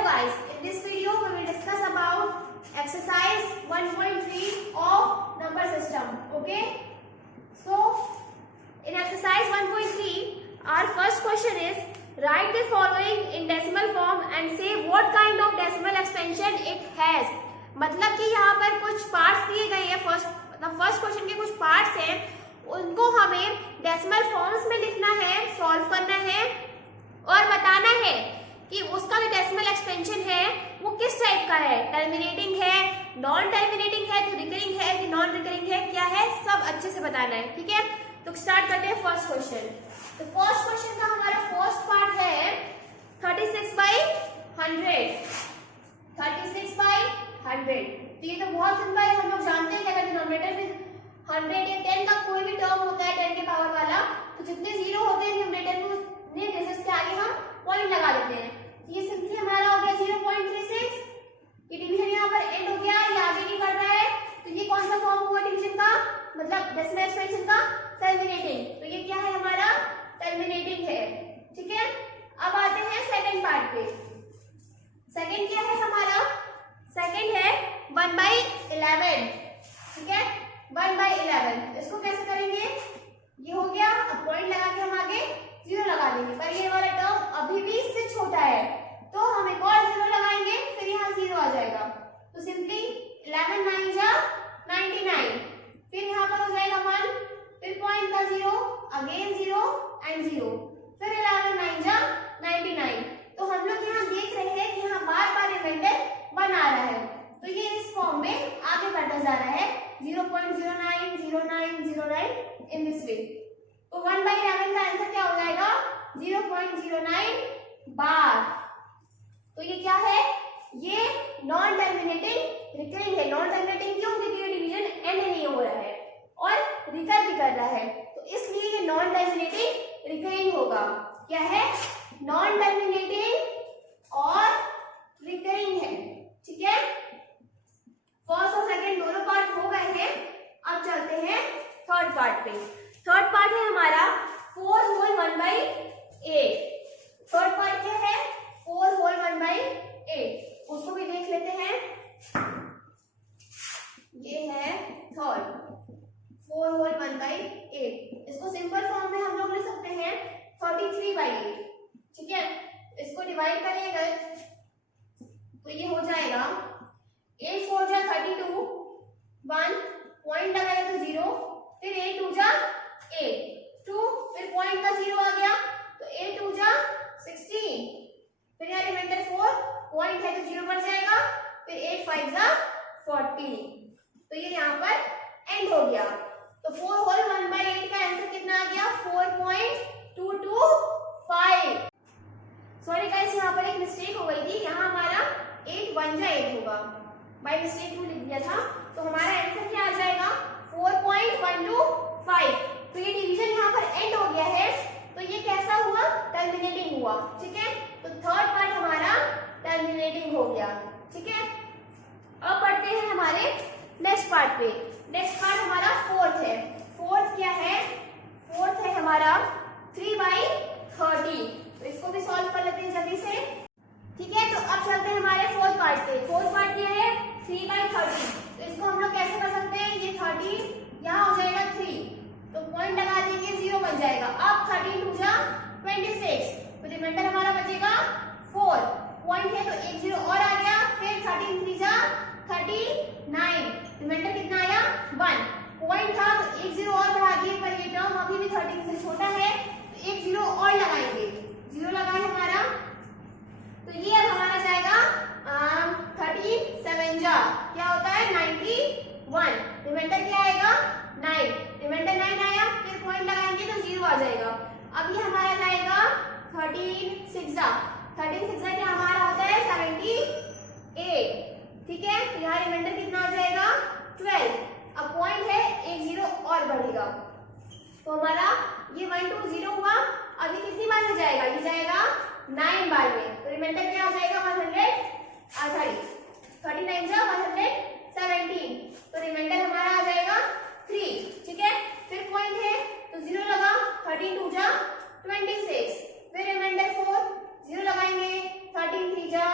Hello guys, in this video we will discuss about exercise 1.3 of number system. Okay, so in exercise 1.3 our first question is write the following in decimal form and say what kind of decimal expansion it has. मतलब कि यहाँ पर कुछ parts दिए गए हैं, first question के कुछ पार्ट्स हैं, उनको हमें डेसिमल फॉर्म्स में लिखना है, सॉल्व करना है और बताना है कि उसका जो डेसिमल एक्सपेंशन है वो किस टाइप का है, टर्मिनेटिंग है, नॉन टर्मिनेटिंग है, तो रिकरिंग है कि नॉन रिकरिंग है, क्या है, सब अच्छे से बताना है. ठीक है, तो स्टार्ट करते हैं फर्स्ट क्वेश्चन. तो फर्स्ट क्वेश्चन का हमारा फर्स्ट पार्ट है 36/100. 36/100. तो ये तो बहुत सिंपल है, हम लोग जानते हैं कि अगर डिनोमिनेटर में 100 या 10 का कोई भी टर्म होता है 10 के पावर वाला, तो जितने जीरो होते हैं डिनोमिनेटर में उतने बेसिस के आगे हम पॉइंट लगा देते हैं. ये सिंपली हमारा हो गया 0.36. ये डिवीजन यहाँ पर एंड हो गया, ये आगे नहीं बढ़ रहा है, तो ये कौन सा फॉर्म हुआ डिवीजन का, मतलब डेसिमल एक्सपेंशन का, टर्मिनेटिंग. तो ये क्या है हमारा, टर्मिनेटिंग है. ठीक है, अब आते हैं सेकंड पार्ट पे. सेकंड क्या है हमारा, सेकंड है 1/11. ठीक है, 1/11. इसको कैसे करेंगे, ये हो गया, अब पॉइंट लगा के हम आगे जीरो लगा देंगे, पर ये वाला टर्म अभी भी इससे छोटा है, तो हम एक और जीरो लगाएंगे, फिर यहाँ जीरो आ जाएगा. तो सिंपली 11 9 जा 99, फिर यहाँ पर हो जाएगा 1, फिर पॉइंट का zero, again zero and zero, फिर 11 9 जा 99. तो हम लोग यहाँ देख रहे हैं कि यहाँ बार बार रिमाइंडर 1 आ रहा है, तो ये इस फॉर्म में आगे बढ़ता जा रहा है 0.090909 इन दिस वे. तो 1/11 का आंसर क्या हो जाएगा, 0.09 बार. तो ये क्या है, ये नॉन टर्मिनेटिंग रिकरिंग है. नॉन टर्मिनेटिंग क्यों, क्योंकि ये डिवीजन एंड नहीं हो रहा है और रिकर भी कर रहा है, तो इसलिए ये नॉन टर्मिनेटिंग रिकरिंग होगा. क्या है, नॉन टर्मिनेटिंग और रिकरिंग है. ठीक है, फर्स्ट और सेकंड दोनों पार्ट हो गए हैं. अब चलते हैं थर्ड पार्ट पे. थर्ड पार्ट है हमारा 4 होल 1/8. थर्ड पार्ट क्या है, 4 होल 1/8. उसको भी देख लेते हैं. ये है थर्ड, 4 होल 1/8. इसको सिंपल फॉर्म में हम लोग लिख सकते हैं 33/8. ठीक है, इसको डिवाइड करेंगे तो ये हो जाएगा 8 4 जा 32, 1 पॉइंट लगाएगा तो 0, फिर 8 2 जा 8, 2, फिर पॉइंट का 0 आ गया, तो 8 2 जा 16, फिर यहाँ रिमाइंडर 4, पॉइंट है तो 0 बढ़ जाएगा, फिर 8 5 जा 40. तो ये यहाँ पर एंड हो गया. तो 4 होल 1/8 का आंसर कितना आ गया, 4.225. सॉरी गाइस, यहाँ पर एक मिस्टेक हो गई थी, यहाँ हमारा 8 1 जा 8 होगा, बाय मिस्टेक 2 लिख दिया था, तो हमारा आंसर क्या आ जाएगा, 4.125. तो ये डिवीजन यहाँ पर एंड हो गया है, तो ये कैसा हुआ, टर्मिनेटिंग हुआ. ठीक है, तो थर्ड पार्ट हमारा टर्मिनेटिंग हो गया. ठीक है, अब पढ़ते हैं हमारे नेक्स्ट पार्ट पे. नेक्स्ट पार्ट हमारा फोर्थ है. फोर्थ क्या है, फोर्थ है हमारा 3/30. तो इसको भी सॉल्व कर लेते हैं जल्दी से. ठीक है, तो अब चलते हैं हमारे फोर्थ पार्ट पे. फोर्थ पार्ट क्या है, 3/30. तो इसको हम लोग कैसे कर सकते हैं, ये 30 यहाँ हो जाएगा 3, तो पॉइंट लगा देंगे 0 बन जाएगा. अब 13 2 जा 26, तो रिमाइंडर हमारा बचेगा 4, पॉइंट है तो एक 0 और आ गया, फिर 13 3 जा 39, रिमाइंडर कितना आया 1, पॉइंट था तो एक 0 और बढ़ा दिए, पर ये टर्म अभी भी 13 से छोटा है, तो एक 0 और लगाएंगे, 0 लगाए हमारा, तो ये अब हमारा जाएगा 37 जा क्या होता है 91, रिमाइंडर क्या आएगा 9, रिमाइंडर 9 आया, फिर पॉइंट लगाएंगे तो 0 आ जाएगा. अब ये हमारा जाएगा 13 6 जा क्या हमारा होता है 78. ठीक है, तो यहाँ रिमाइंडर कितना आ जाएगा 12. अब पॉइंट है एक 0 और बढ़ेगा, तो हमारा ये 1 2 0 हुआ. अभी कितनी बार में जाएगा, ये जाएगा 9 बार में, तो रिमाइंडर क्या हो जाएगा 39 जा 117, तो रिमाइंडर हमारा आ जाएगा 3. ठीक है, फिर पॉइंट है तो 0 लगा, 13 2 जा 26, फिर रिमाइंडर 4, 0 लगाएंगे, 13 3 जा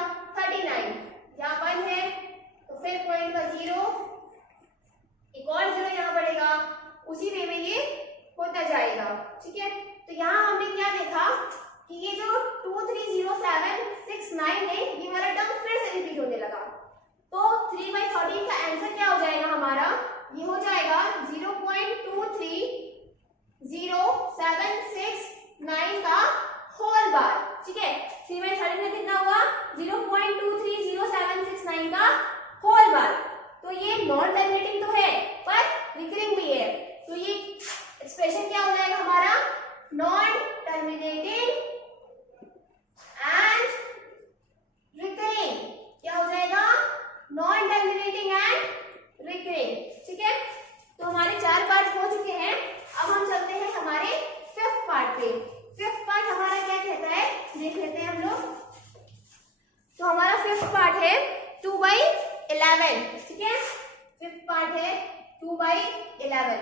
7.669 है, ये वाला टर्म फिर से रिपीट होने लगा। तो 3/13 का आंसर क्या हो जाएगा हमारा, ये हो जाएगा 0.230769 का होल बार। ठीक है, 3/13 में कितना हुआ, 0.230769 का होल बार। तो ये नॉन टर्मिनेटिंग तो है पर रिकरिंग भी है, तो ये एक्सप्रेशन क्या हो जाएगा हमारा, नॉन टर्मिनेटिंग एंड रिकरिंग। क्या हो जाएगा, नॉन टर्मिनेटिंग एंड रिकरिंग। ठीक है, तो हमारे 4 पार्ट हो चुके हैं। अब हम चलते हैं हमारे 5th पार्ट पे। 5th पार्ट हमारा क्या कहता है, देख लेते हैं हम लोग। तो हमारा 5th पार्ट है 2/11। ठीक है, 5th पार्ट है 2/11।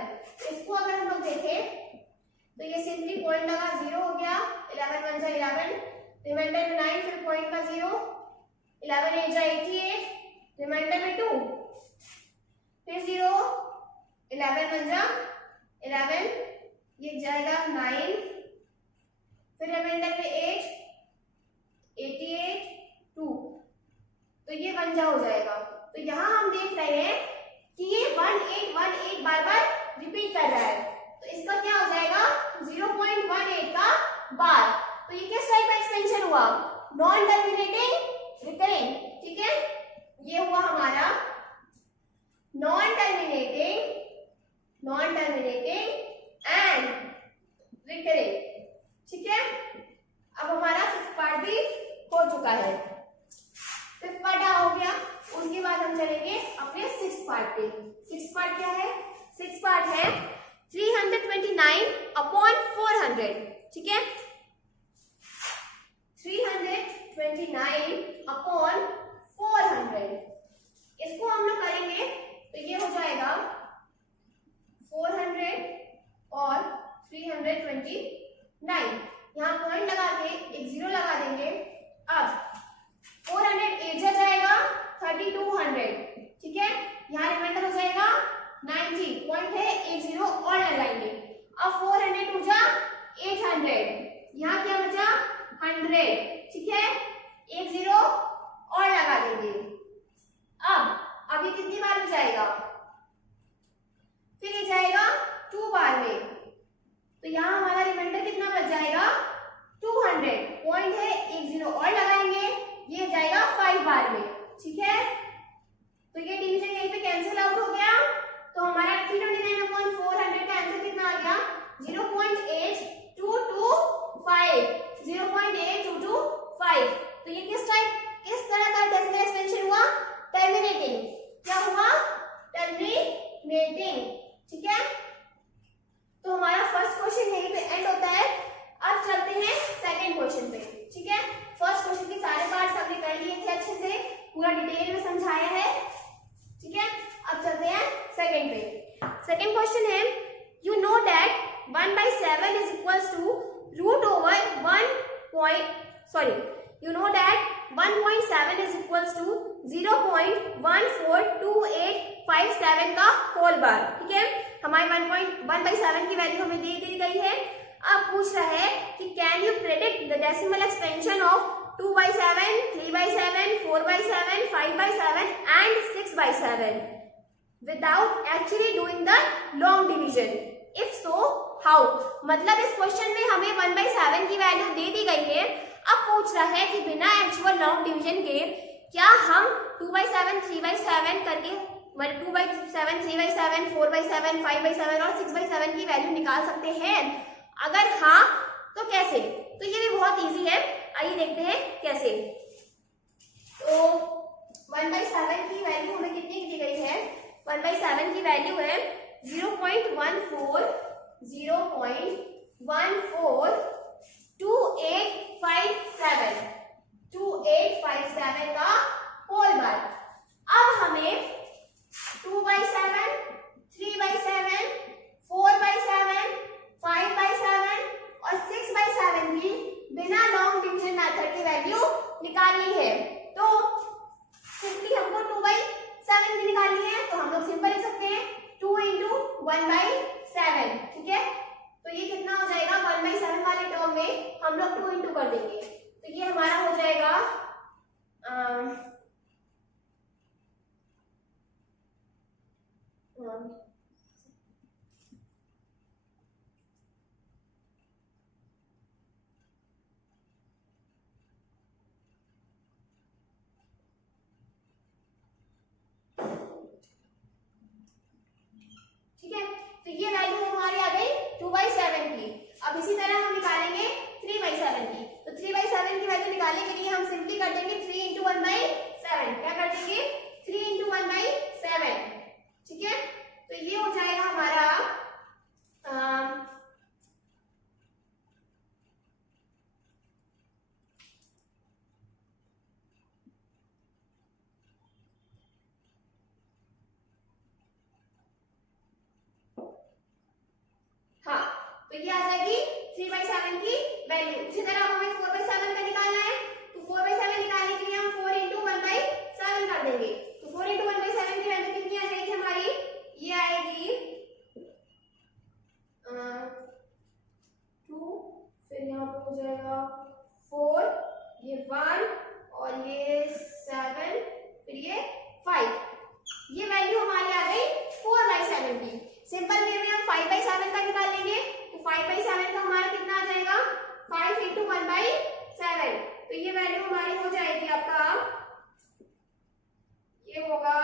इसको अगर हम लोग देखें तो ये सिंपली पॉइंट लगा, 0 हो गया, 11 1 जा 11, रिमाइंडर में 9, फिर पॉइंट का 0, 11 8 जा 88, रिमाइंडर में 2, फिर 0, 11 1 जा 11, ये जाएगा 9, फिर रिमाइंडर में 8, 88 2, तो ये 1 जा हो जाएगा। तो यहाँ हम देख रहे हैं कि ये 1818 बार बार रिपीट कर रहा है, तो इसका क्या हो जाएगा, 0.18 का बार। तो ये किस टाइप का एक्सपेंशन हुआ, नॉन टर्मिनेटिंग रिकरिंग। ठीक है, ये हुआ हमारा नॉन टर्मिनेटिंग एंड रिकरिंग। ठीक है, अब हमारा 5th पार्ट भी हो चुका है। 5th पार्ट हो गया, उसके बाद हम चलेंगे अपने 6th पार्ट पे। 6th पार्ट क्या है, 6th पार्ट है 329/400। ठीक है, 329/400 इसको हम लोग करेंगे तो ये हो जाएगा 400 और 329, यहाँ पॉइंट लगा के एक 0 लगा देंगे। अब 400 8 जाएगा 3200। ठीक है, यहाँ रिमाइंडर हो जाएगा 90, पॉइंट है एक 0 और लगाएंगे। अब 400 2 जा 800, यहाँ क्या बचा 100। ठीक है, एक 0 और लगा देंगे। अब अभी कितनी बार में जाएगा, फिर ये जाएगा 2 बार में, तो यहाँ हमारा रिमाइंडर कितना बच जाएगा 200, पॉइंट है एक 0 और लगाएंगे, ये जाएगा 5 बार में। ठीक है, तो ये डिवीजन यहीं पे कैंसिल आउट हो गया, तो हमारा 329/400 का आंसर कितना आ गया 0.8225, 0.8225। तो ये किस तरह का डेसिमल एक्सपेंशन हुआ, टर्मिनेटिंग। क्या हुआ, टर्मिनेटिंग। ठीक है, तो हमारा फर्स्ट क्वेश्चन यहीं पे एंड होता है। अब चलते हैं सेकंड क्वेश्चन पे। ठीक है, फर्स्ट क्वेश्चन के सारे पार्ट्स हमने कर लिए थे, अच्छे से पूरा डिटेल में समझाया है। ठीक है, अब चलते हैं सेकंड पे। सेकंड क्वेश्चन है, you know that 1/7 is equals to root over 1.7 is equals to 0.142857 का होल बार। ठीक है, हमारे 1/7 की वैल्यू हमें दे दी गई है। अब पूछ रहा है कि can you predict the decimal expansion of 2/7, 3/7, 4/7, 5/7 and 6/7 without actually doing the long division? If so, how? मतलब इस क्वेश्चन में हमें 1/7 की वैल्यू दे दी गई है। अब पूछ रहा है कि बिना एक्चुअल लॉन्ग डिवीजन के क्या हम 2/7, 3/7 करके 2/7, 3/7, 4/7, 5/7 और 6/7 की वैल्यू निकाल सकते हैं? अगर हाँ तो कैसे? तो ये भी बहुत इजी है, आइए देखते हैं कैसे। तो 1/7 की वैल्यू हमें कितनी दी गई है, 1/7 की वैल्यू है 0.142857 का होल बार। अब हमें 2/7, 3/7, 4/7, 5/7 और 6/7 की बिना लॉन्ग डिवीजन मेथड की वैल्यू निकालनी है। तो सिंपली हमको 2/7 की निकालनी है, तो हम लोग सिंपल लिख सकते हैं 2 × 1/7। ठीक है, तो ये कितना हो जाएगा, 1/7 वाले टर्म में हम लोग 2 × कर देंगे, तो ये हमारा हो जाएगा 4/7 की। अब इसी तरह हम निकालेंगे 3/7 की। तो 3/7 की वैल्यू निकालने के लिए हम सिंपली कर देंगे 3 इंटू 1/7। क्या कर देंगे? 3 इंटू 1/7। ठीक है, तो ये हो जाएगा हमारा हाँ, तो ये आ जाएगी 3/7 की वैल्यू। इसी तरह हमें 4/7 का निकालना है, तो 4/7 निकालने के लिए हम 4 इंटू 1/7 कर देंगे। तो 4 इंटू 1/7 की वैल्यू कितनी आ जाएगी हमारी? ये आएगी 2, फिर यहाँ पे हो जाएगा 4, ये 1 और ये 7, फिर ये 5। ये वैल्यू हमारी आ गई 4/7 की। सिंपल वे में हम 5/7 का निकाल लेंगे, तो 5/7 का हमारा कितना आ जाएगा? 5 इंटू 1/7। तो ये वैल्यू हमारी हो जाएगी आपका, ये होगा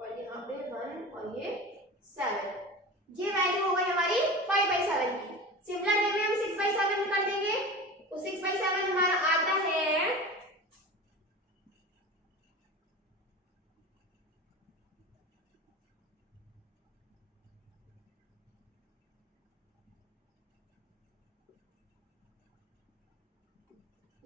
और यहाँ पे 1 और ये 7। ये वैल्यू हो गई हमारी 5/7 की। सिमिलर वे में हम 6/7 कर देंगे, तो 6/7 हमारा आता है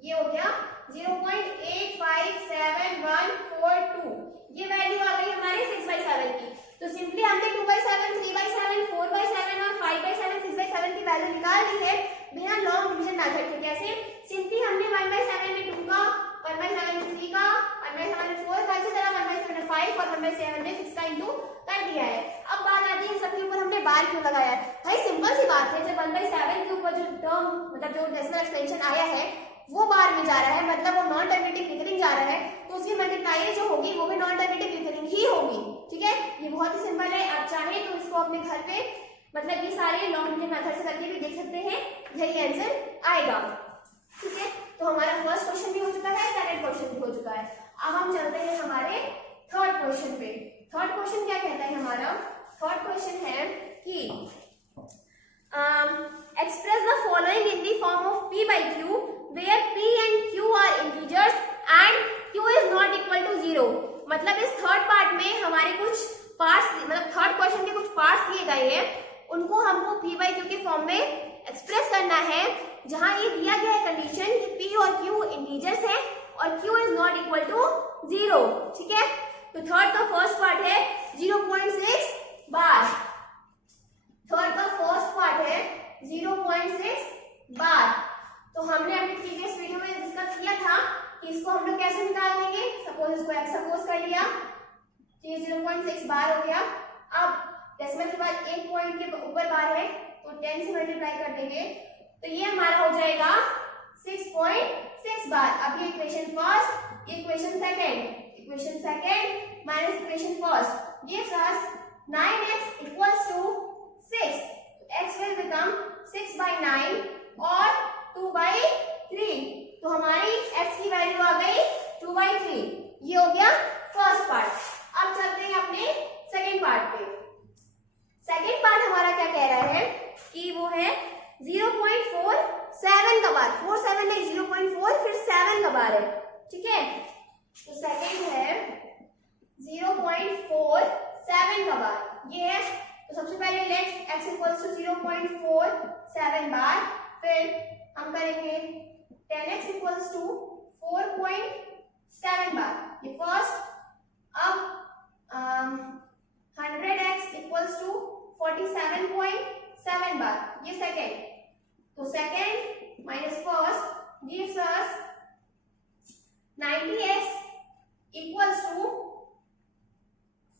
ये हो गया 0.857142। ये वैल्यू आ गई हमारे 6/7 की। तो सिंपली हमने 2/7, 3/7, 4/7 और 5/7, 6/7 की वैल्यू निकाल दी है बिना लॉन्ग डिवीजन मेथड के। कैसे? सिंपली हमने 1/7 में 2 का, 1/7 में 3 का, 1/7 में 4 का, इसी तरह 1/7 में 5 और 1/7 में 6 का इंटू कर दिया है। अब बात आती है सबके ऊपर हमने बार क्यों लगाया है। भाई सिंपल सी बात है, जब 1/7 के ऊपर जो टर्म मतलब जो डेसिमल एक्सपेंशन आया है वो बार में जा रहा है, मतलब वो नॉन टर्मिनेटिव रिकरिंग जा रहा है, तो उसकी मल्टीप्लाई जो होगी वो भी नॉन टर्मिनेटिव रिकरिंग ही होगी। ठीक है, ये बहुत ही सिंपल है। आप चाहें तो इसको अपने घर पे मतलब ये सारे लॉन्ग डिवीजन मेथड से करके भी देख सकते हैं, यही आंसर आएगा। ठीक है, तो हमारा फर्स्ट क्वेश्चन भी हो चुका है, सेकंड क्वेश्चन भी हो चुका है। अब हम चलते हैं हमारे थर्ड क्वेश्चन पे। थर्ड क्वेश्चन क्या कहता है हमारा? थर्ड क्वेश्चन है कि express the following in the form of p/q where p and q are integers and q is not equal to 0। मतलब इस थर्ड पार्ट में हमारे कुछ पार्ट्स मतलब थर्ड क्वेश्चन के कुछ पार्ट्स दिए गए हैं, उनको हमको p/q के फॉर्म में एक्सप्रेस करना है, जहां ये दिया गया है कंडीशन कि p और q इंटीजर्स हैं और q is not equal to 0। ठीक है, तो थर्ड का फर्स्ट पार्ट है 0.6 बार। थर्ड का फर्स्ट पार्ट है 0.6 बार। तो हमने अपनी प्रीवियस वीडियो में डिस्कस किया था कि इसको हम लोग कैसे निकाल लेंगे। सपोज इसको x सपोज कर लिया, ये 0.6 बार हो गया। अब डेसिमल के बाद एक पॉइंट के ऊपर बार है तो 10 से मल्टीप्लाई कर देंगे, तो ये हमारा हो जाएगा 6.6 बार। अब ये इक्वेशन फर्स्ट, ये equation second minus equation first gives us 9x equals to 6। x will become 6/9 और 2/3। तो हमारी x की वैल्यू आ गई 2/3। ये हो गया फर्स्ट पार्ट। अब चलते हैं अपने सेकंड पार्ट पे। सेकंड पार्ट हमारा क्या कह रहा है कि वो है 0.47 का बार। 47 नहीं, 0.4 फिर 7 का बार है। ठीक है, तो सेकंड है 0.47 का बार, ये है। तो सबसे पहले लेट x इक्वल्स टू 0.47 बार, फिर हम करेंगे 10x इक्वल्स टू 4.7 बार, ये फर्स्ट। अब 100x इक्वल्स टू 47.7 बार, ये सेकेंड। तो second minus first gives us 90x equals to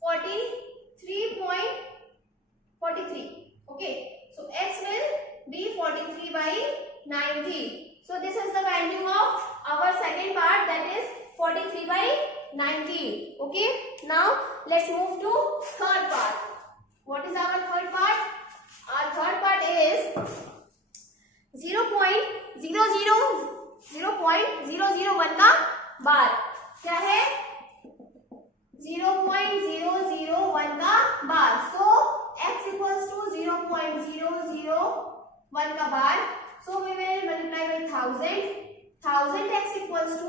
43.43। Okay, so x will be 43/90. So this is the value of our second part, that is 43/90. Okay, now let's move to third part. What is our third part? Our third part is 0.001 का बार। क्या है? 1 का बार, so we will multiply by 1000. 1000x equals to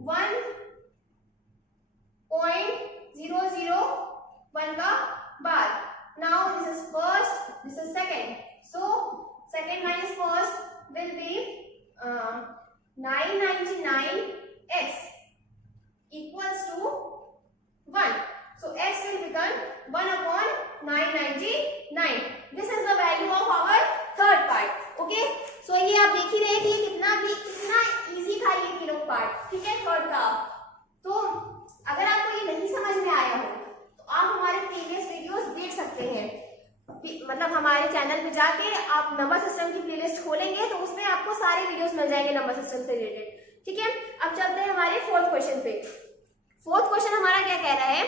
1.001 का बार. Now this is first, this is second, so second minus first will be 999x equals to 1. So x will become 1/999. This is the value of our third part. Okay? So ये आप देख ही रहे कि कितना easy था ये kilo part. ठीक है, थर्ड का. तो अगर आपको ये नहीं समझ में आया हो तो आप हमारे प्रीवियस वीडियोस देख सकते हैं. मतलब हमारे चैनल पे जाके आप नंबर सिस्टम की प्लेलिस्ट खोलेंगे तो उसमें आपको सारे वीडियोस मिल जाएंगे नंबर सिस्टम से रिलेटेड. ठीक है, अब चलते हैं हमारे फोर्थ क्वेश्चन पे. फोर्थ क्वेश्चन हमारा क्या कह रहा है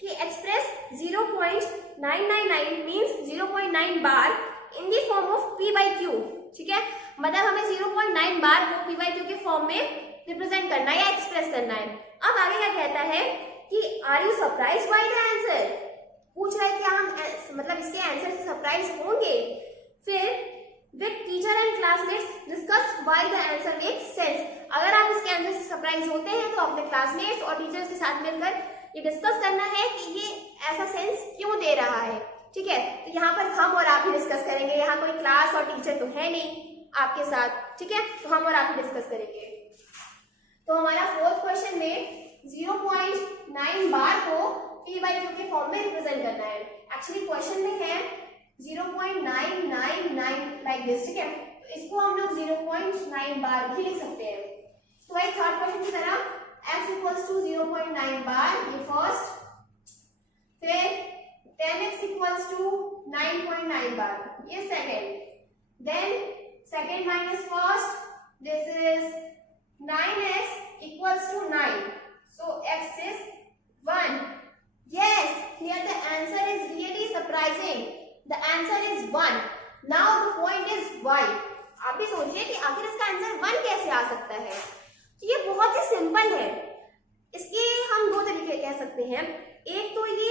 कि express 0.999 means 0.9 bar in the form of p by q. ठीक है, मतलब हमें 0.9 बार को p by q के फॉर्म में रिप्रेजेंट करना है या एक्सप्रेस करना है. अब आगे क्या कहता है कि are you surprised by the answer. पूछ रहा है कि हम मतलब इसके आंसर से सरप्राइज होंगे. फिर with teacher and classmates discuss why the answer makes sense. अगर आप इसके आंसर से सरप्राइज होते हैं तो अपने क्लासमेट्स और टीचर्स के साथ मिलकर ये डिस्कस करना है कि ये ऐसा सेंस क्यों दे रहा है. ठीक है, तो यहाँ पर हम और आप ही डिस्कस करेंगे. यहाँ कोई क्लास और टीचर तो है नहीं आपके साथ. ठीक है, तो हम और आप ही डिस्कस करेंगे. तो हमारा फोर्थ क्वेश्चन में 0.9 बार को p by q के फॉर्म में रिप्रेजेंट करना है. एक्चुअली क्वेश्चन में है 0.999 लाइक दिस. ठीक है, तो इसको हम लोग 0.9 बार भी लिख सकते हैं. तो भाई थर्ड क्वेश्चन की तरह x equals to 0.9 बार, ये फर्स्ट. फिर 10x equals to 9.9 बार, ये सेकेंड. Then second minus first, this is 9x equals to 9. So x is 1. Yes, here the answer is really surprising. The answer is 1. Now the point is why. आप भी सोचिए कि आखिर इसका आंसर 1 कैसे आ सकता है. तो ये बहुत ही सिंपल है. इसके हम दो तरीके कह सकते हैं. एक तो ये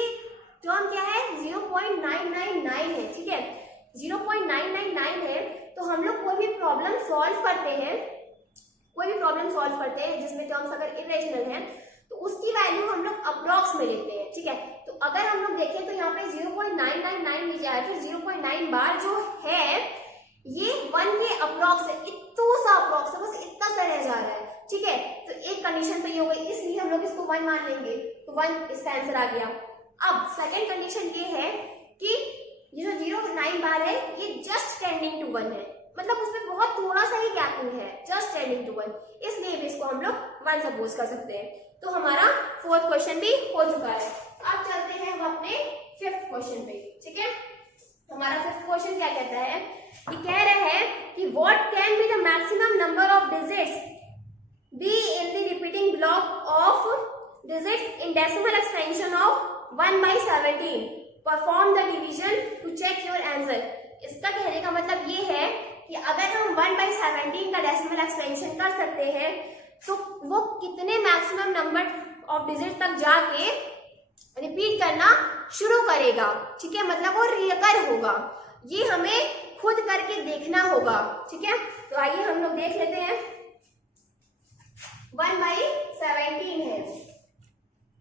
टर्म क्या है 0.999 है. ठीक है, 0.999 है तो हम लोग कोई भी प्रॉब्लम सॉल्व करते हैं जिसमें टर्म्स अगर इरेशनल हैं तो उसकी वैल्यू हम लोग अप्रॉक्स में लेते हैं. ठीक है, तो अगर हम लोग देखें तो यहाँ पे 0.999 ली जाए फिर 0.9 बार जो है ये 1 के अप्रॉक्स है. इतना सा अप्रॉक्स है, बस इतना सा रह जा रहा है. ठीक है, तो एक कंडीशन तो ये हो गई, इसलिए हम लोग इसको 1 मान लेंगे. तो 1 इसका आंसर आ गया. अब सेकेंड कंडीशन ये है कि ये जो 0.9 बार है ये जस्ट टेंडिंग टू 1 है. मतलब उसमें बहुत थोड़ा सा ही गैपिंग है, जस्ट टेंडिंग टू 1, इसलिए भी इसको हम लोग 1 सपोज कर सकते हैं. तो हमारा फोर्थ क्वेश्चन भी हो चुका है. अब चलते हैं हम अपने फिफ्थ क्वेश्चन पे. ठीक है, हमारा फिफ्थ क्वेश्चन क्या कहता है कि कह रहे हैं कि what can be the maximum number of digits be in the repeating block of digits in decimal expansion of 1/17. Perform the division to check your answer. इसका कहने का मतलब ये है कि अगर हम 1/17 का डेसिमल एक्सपेंशन कर सकते हैं तो वो कितने मैक्सिमम नंबर ऑफ डिजिट तक जाके रिपीट करना शुरू करेगा. ठीक है, मतलब वो रिकर होगा. ये हमें खुद करके देखना होगा. ठीक है, तो आइए हम लोग देख लेते हैं. 1/17 है.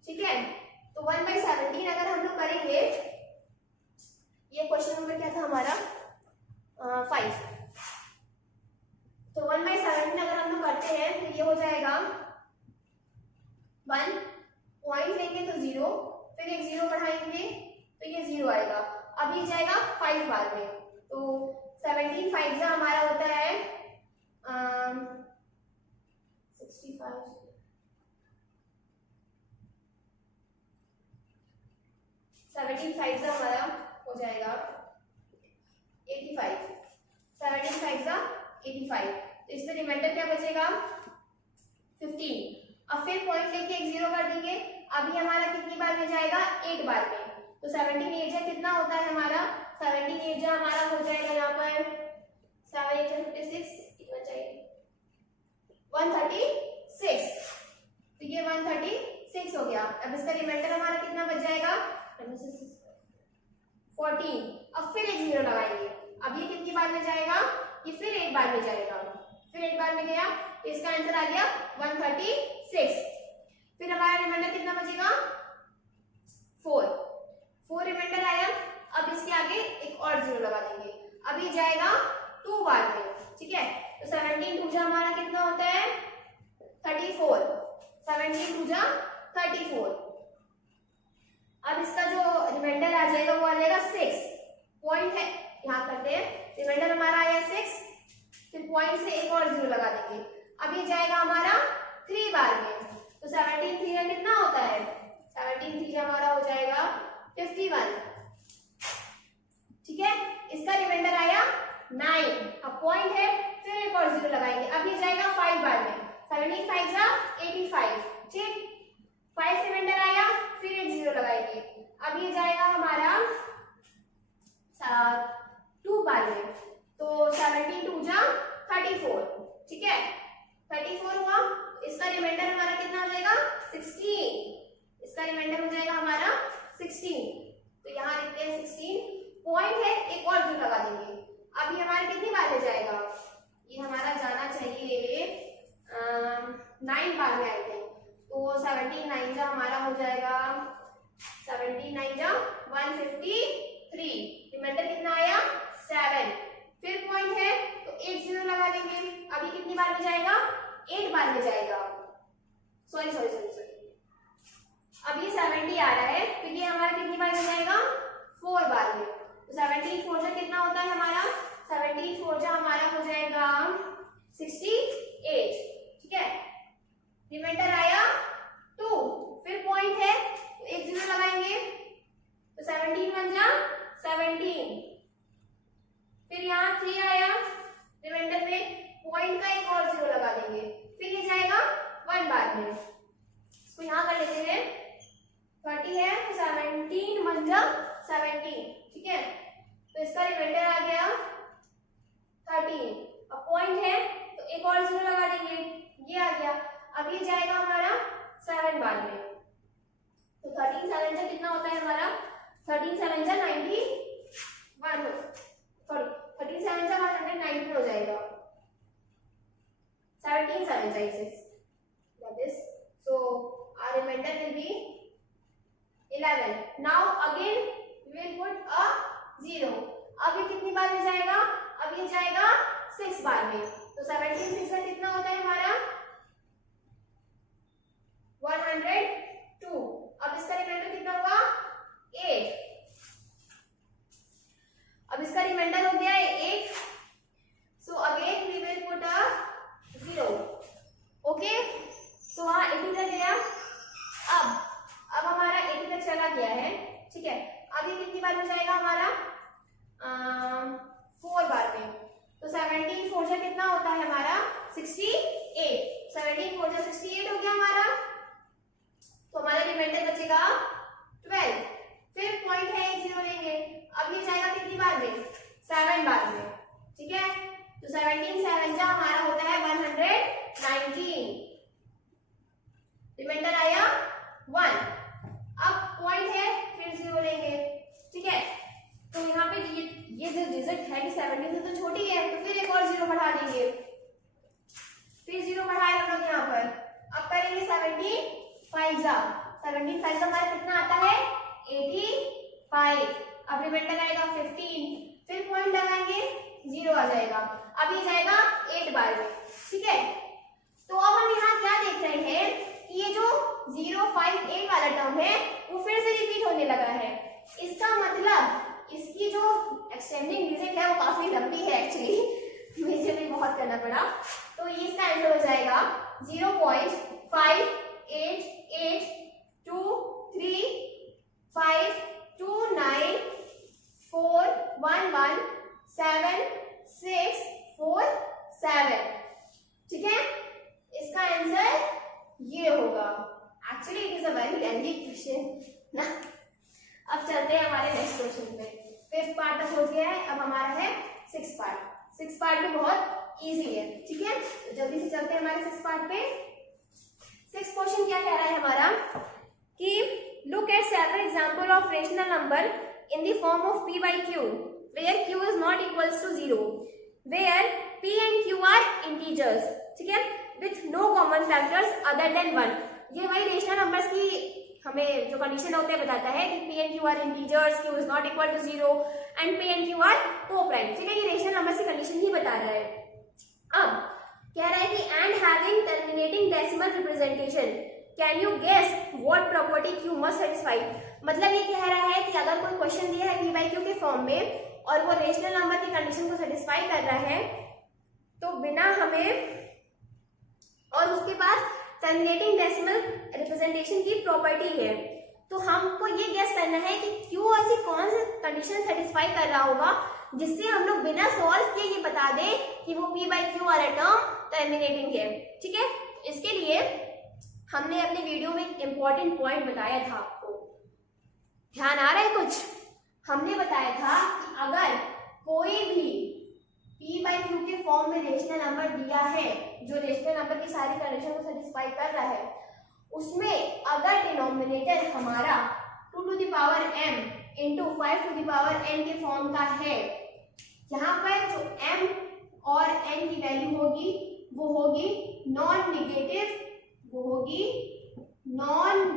ठीक है, तो 1/17 अगर हम लोग करेंगे, ये क्वेश्चन नंबर क्या था हमारा 5. तो 1/17 अगर हम लोग करते हैं तो ये हो जाएगा 1 पॉइंट लेंगे तो 0, फिर एक 0 बढ़ाएंगे तो ये 0 आएगा. अब ये जाएगा 5 बार में. तो 17 5 हमारा होता है 65. 17 5 हमारा हो जाएगा 85. 17 5 85. तो इसमें रिमाइंडर क्या बचेगा 15. अब फिर पॉइंट लेके एक 0 कर देंगे. अभी हमारा कितनी बार में जाएगा 8 बार में. तो 17 8 कितना होता है हमारा 17 8 हमारा हो जाएगा यहाँ पर 7 8 56 कितना चाहिए 136. तो ये 136 हो गया. अब इसका रिमाइंडर हमारा कितना बच जाएगा 14. अब फिर एक 0 लगाएंगे. अब ये कितनी बार में जाएगा ये फिर एक बार में जाएगा, फिर एक बार में गया, इसका आंसर आ गया 136। फिर हमारा रिमाइंडर कितना बचेगा 4 रिमाइंडर आया। अब इसके आगे एक और 0 लगा देंगे, अब ये जाएगा 2 बार में, ठीक है। तो 17 2 हमारा कितना होता है 34, 17 2 34। अब इसका जो रिमाइंडर आ जाएगा वो आ जाएगा 6, पॉइंट है यहाँ करते हैं, रिमाइंडर हमारा आया 6, फिर पॉइंट से एक और 0 लगा देंगे। अब ये जाएगा हमारा 3 बार में, तो 17 3 का कितना होता है 17 3 हमारा हो जाएगा 51, ठीक है। इसका रिमाइंडर आया 9, अब पॉइंट है फिर एक और 0 लगाएंगे। अब ये जाएगा 5 बार में, 17 5 85, ठीक। 5 रिमाइंडर आया फिर एक 0 लगाएंगे। अब ये जाएगा हमारा 2 बार में, तो 17 2 34, ठीक है। 34 हुआ, इसका रिमाइंडर हमारा कितना हो जाएगा 16, इसका रिमाइंडर हो जाएगा हमारा 16, तो यहाँ लिखते हैं 16, पॉइंट है एक और 0 लगा देंगे। अब ये हमारा कितनी बार में जाएगा, ये हमारा जाना चाहिए 9 बार में, आई थिंक। तो 17 9 हमारा हो जाएगा 17 9 153, रिमाइंडर कितना आया 7, फिर पॉइंट है तो एक 0 लगा देंगे। अभी कितनी बार में जाएगा 8 बार में जाएगा, सॉरी अब ये 70 आ रहा है, तो ये हमारा कितनी बार में जाएगा 4 बार में। तो 17 4 कितना होता है हमारा 17 4 हमारा हो जाएगा 68, ठीक है। रिमाइंडर आया 2, फिर पॉइंट है तो एक 0 लगाएंगे, तो 17 1 17, फिर यहाँ 3 आया रिमाइंडर में, पॉइंट का एक और 0 लगा देंगे, फिर ये जाएगा 1 बार में। इसको यहाँ कर लेते हैं, 30 है तो 17 1 17, ठीक है। तो इसका रिमाइंडर आ गया 13, अब पॉइंट है तो एक और 0 लगा देंगे, ये आ गया। अब ये जाएगा हमारा 7 बार में, तो 13 7 कितना होता है हमारा 13 7 91, सॉरी 13 7 190 हो जाएगा, 17 7 6, that is, so our remainder will be 11. Now again we will put a 0. अब ये कितनी बार में जाएगा, अब ये जाएगा 6 बार में, तो 17 6 कितना होता है हमारा 102। अब इसका रिमाइंडर कितना हुआ 8, अब इसका रिमाइंडर हो गया है 8, so again we will put a 0, okay, so हाँ 80 तक गया। अब हमारा 80 तक चला गया है, ठीक है। अब ये कितनी बार में जाएगा हमारा 4 बार में, तो 17 4 कितना होता है हमारा 68, 17 4 68 हो गया हमारा, तो हमारा रिमाइंडर बचेगा 12, फिर पॉइंट है एक 0 लेंगे। अब ये जाएगा कितनी बार में 7 बार में, ठीक है। तो 17 7 हमारा होता है 119, रिमाइंडर आया 1, अब पॉइंट है फिर 0 लेंगे, ठीक है। तो यहाँ पे ये जो डिजिट है कि 17 से तो छोटी है, तो फिर एक और 0 बढ़ा देंगे, फिर 0 बढ़ाए हम लोग यहाँ पर। अब करेंगे 17 5 हमारा कितना आता है 85, अब रिमाइंडर आएगा 15, फिर पॉइंट लगाएंगे 0 आ जाएगा। अब ये जाएगा 8 बार में, ठीक है। तो अब हम यहाँ क्या देख रहे हैं कि ये जो 0 5 8 वाला टर्म है वो फिर से रिपीट होने लगा है। इसका मतलब इसकी जो एक्सटेंडिंग डिजिट है वो काफी लंबी है, एक्चुअली मुझे भी बहुत करना पड़ा। तो ये इसका आंसर हो जाएगा 0.588239411767, ठीक है। इसका आंसर ये होगा। Actually it is a very lengthy question ना। अब चलते हैं हमारे नेक्स्ट क्वेश्चन पे। 5th पार्ट तक हो गया है, अब हमारा है 6th पार्ट। 6th पार्ट भी बहुत इजी है, ठीक है। तो जल्दी से चलते हैं हमारे 6th पार्ट पे। 6th क्वेश्चन क्या कह रहा है हमारा कि look at several example of rational number in the form of p by q where q is not equals to 0. Where P and Q are integers, ठीक है, with no common factors other than 1। ये वही rational numbers की हमें जो condition होते हैं बताता है कि P and Q are integers, Q is not equal to 0 and P and Q are coprime, ठीक है, ये रेशनल नंबर्स की कंडीशन ही बता रहा है। अब कह रहा है कि and having terminating decimal representation, can you guess what property Q must satisfy. मतलब ये कह रहा है कि अगर कोई क्वेश्चन दिया है P by Q के फॉर्म में और वो रेशनल नंबर की कंडीशन को सेटिस्फाई कर रहा है, तो बिना हमें, और उसके पास टर्मिनेटिंग डेसिमल रिप्रेजेंटेशन की प्रॉपर्टी है, तो हमको ये गेस करना है कि Q ऐसी कौन सी कंडीशन सेटिस्फाई कर रहा होगा जिससे हम लोग बिना सॉल्व किए ये बता दें कि वो P by Q वाला टर्म टर्मिनेटिंग है, ठीक है। इसके लिए हमने अपने वीडियो में एक इंपॉर्टेंट पॉइंट बताया था, आपको ध्यान आ रहा है कुछ? हमने बताया था कि अगर कोई भी P by Q के फॉर्म में रेशनल नंबर दिया है, जो रेशनल नंबर की सारी कंडीशन को सेटिस्फाई कर रहा है, उसमें अगर डिनोमिनेटर हमारा 2 to the power m into 5 to the power n के फॉर्म का है, यहाँ पर जो m और n की वैल्यू होगी वो होगी नॉन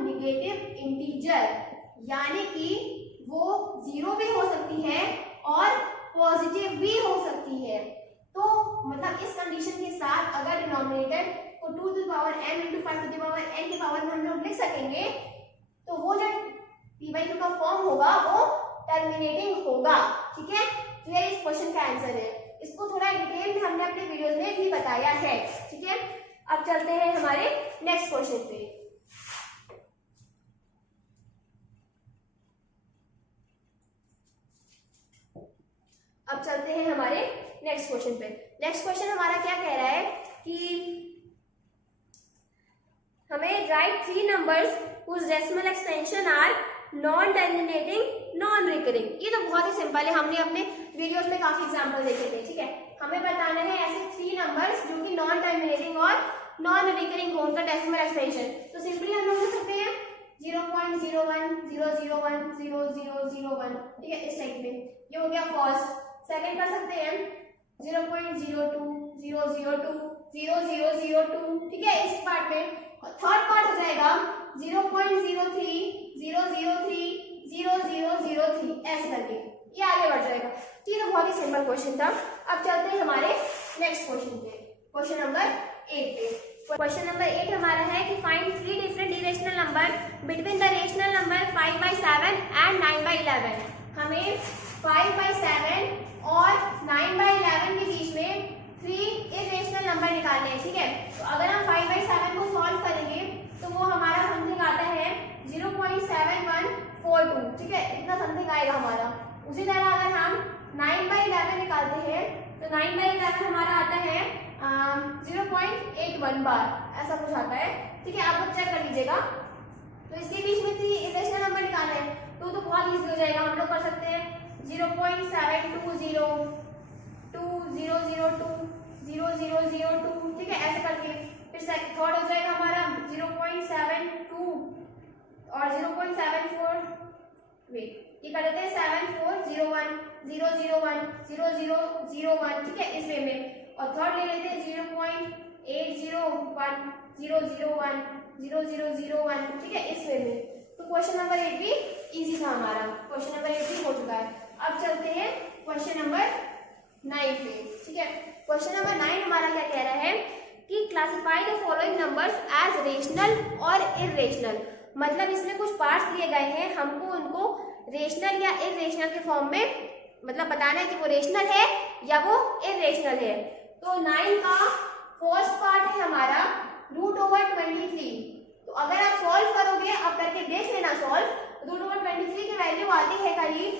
निगेटिव इंटीजर, यानी कि वो 0 भी हो सकती है और पॉजिटिव भी हो सकती है। तो मतलब इस कंडीशन के साथ अगर डिनोमिनेटर को 2 to the power m into 5 to the power n के पावर में हम लोग लिख सकेंगे, तो वो जो P by Q का फॉर्म होगा वो टर्मिनेटिंग होगा, ठीक है। तो ये इस क्वेश्चन का आंसर है। इसको थोड़ा डिटेल में हमने अपने वीडियोस में भी बताया है, ठीक है। अब चलते हैं हमारे नेक्स्ट क्वेश्चन पे। अब चलते हैं हमारे नेक्स्ट क्वेश्चन पे। नेक्स्ट क्वेश्चन हमारा क्या कह रहा है कि हमें right 3 numbers whose decimal extension are non terminating non recurring. ये तो बहुत ही सिंपल है, हमने अपने वीडियोस में काफी एग्जांपल देखे थे, ठीक है। हमें बताना है ऐसे 3 नंबर्स जो कि नॉन टर्मिनेटिंग और नॉन रिकरिंग हो, उनका डेसिमल एक्सटेंशन। तो सिंपली हम लोग लिख सकते हैं 0.0100100001, ठीक है, इस टाइप में। ये हो गया फर्स्ट। सेकंड कर सकते हैं 0.0200200002, ठीक है, इस पार्ट में। थर्ड पार्ट हो जाएगा 0.0300300003, ऐसे करके ये आगे बढ़ जाएगा। ठीक है, बहुत ही सिंपल क्वेश्चन था। अब चलते हैं हमारे नेक्स्ट क्वेश्चन पे, क्वेश्चन नंबर 8 पे। क्वेश्चन नंबर 8 हमारा है कि find 3 different irrational number between the rational number 5/7 and 9/11। हमें 5/7 और 9/11 के बीच में 3 इरेशनल नंबर निकालने हैं, ठीक है। तो अगर हम 5/7 को सॉल्व करेंगे तो वो हमारा समथिंग आता है 0.7142, ठीक है, इतना समथिंग आएगा हमारा। उसी तरह अगर हम 9/11 निकालते हैं तो 9/11 हमारा आता है 0.81 बार, ऐसा कुछ आता है, ठीक है। आप लोग चेक कर लीजिएगा। तो इसके बीच में 3 इरेशनल नंबर निकालना है तो बहुत इजी हो जाएगा। हम लोग कर सकते हैं 0.720 2002 0002, ठीक है, ऐसे करके। फिर थर्ड हो जाएगा हमारा 0.72 और 0.74, वेट, ये कर देते हैं 7401 001 0001, ठीक है, इस वे में। और थर्ड ले लेते हैं 0.801 001 0001, ठीक है, इस वे में। तो क्वेश्चन नंबर 8 भी इजी था हमारा, क्वेश्चन नंबर 8 भी हो चुका है। अब चलते हैं क्वेश्चन नंबर 9 पे, ठीक है। क्वेश्चन नंबर 9 हमारा क्या कह रहा है कि classify the following numbers as rational और इरेशनल। मतलब इसमें कुछ पार्ट्स दिए गए हैं, हमको उनको रेशनल या इरेशनल के फॉर्म में मतलब बताना है कि वो रेशनल है या वो इरेशनल है। तो 9 का फर्स्ट पार्ट है हमारा √23। तो अगर आप सॉल्व करोगे, आप करके देख लेना सॉल्व, √23 की वैल्यू आती है करीब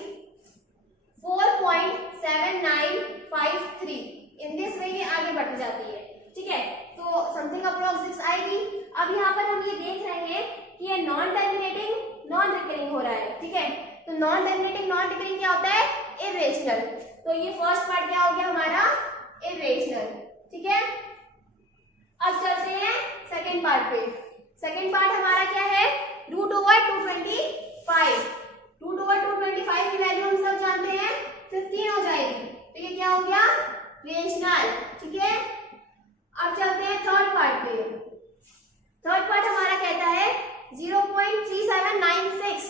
4.7953। इन दिस वे ये आगे बढ़ जाती है, ठीक है। तो समथिंग अप्रॉक्स 6 आएगी। अब यहाँ पर हम ये देख रहे हैं कि ये नॉन टर्मिनेटिंग नॉन रिकरिंग हो रहा है, ठीक है। तो नॉन टर्मिनेटिंग नॉन रिकरिंग क्या होता है? इरेशनल। तो ये फर्स्ट पार्ट क्या हो गया हमारा? इरेशनल, ठीक है। अब चलते हैं सेकेंड पार्ट पे। सेकेंड पार्ट हमारा क्या है? √225। √225 की वैल्यू हम सब जानते हैं 15 हो जाएगी। तो ये क्या हो गया? रेशनल, ठीक है। अब चलते हैं थर्ड पार्ट पे। थर्ड पार्ट हमारा कहता है 0.3796,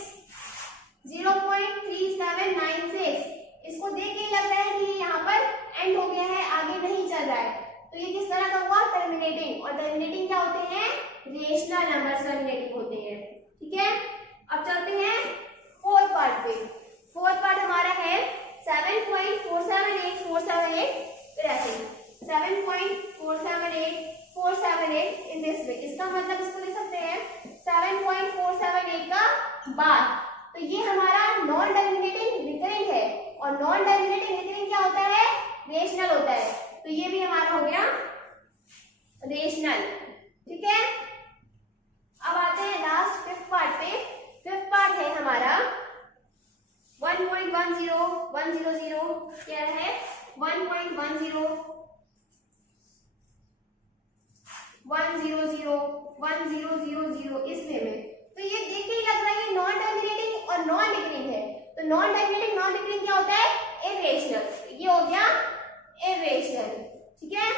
0.3796। इसको देख के लग रहा है कि यहाँ पर एंड हो गया है, आगे नहीं चल रहा है, तो ये किस तरह का हुआ, टर्मिनेटिंग। और टर्मिनेटिंग क्या होते हैं, रेशनल नंबर टर्मिनेटिंग होते हैं, ठीक है। अब चलते हैं फोर्थ पार्ट पे। फोर्थ पार्ट हमारा है 7.478478, फिर ऐसे 7.478478 इन दिस वे। इसका मतलब इसको लिख सकते हैं 7.478 का बाद। तो ये हमारा नॉन टर्मिनेटिंग रिकरिंग है, और नॉन टर्मिनेटिंग रिकरिंग क्या होता है, रेशनल होता है। तो ये भी हमारा हो गया रेशनल, ठीक है। अब आते हैं लास्ट फिफ्थ पार्ट पे। फिफ्थ पार्ट है हमारा 1.10100, क्या है 1.10100 इस वे में। तो ये देख के ही लग रहा है ये नॉन टर्मिनेटिंग और नॉन डिक्रीजिंग है। तो नॉन टर्मिनेटिंग नॉन डिक्रीजिंग क्या होता है, इरेशनल। ये हो गया इरेशनल, ठीक है।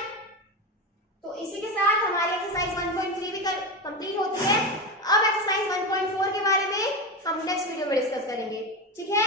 तो इसी के साथ हमारी एक्सरसाइज 1.3 भी कंप्लीट होती है। अब एक्सरसाइज 1.4 के बारे में हम नेक्स्ट वीडियो में डिस्कस करेंगे, ठीक है।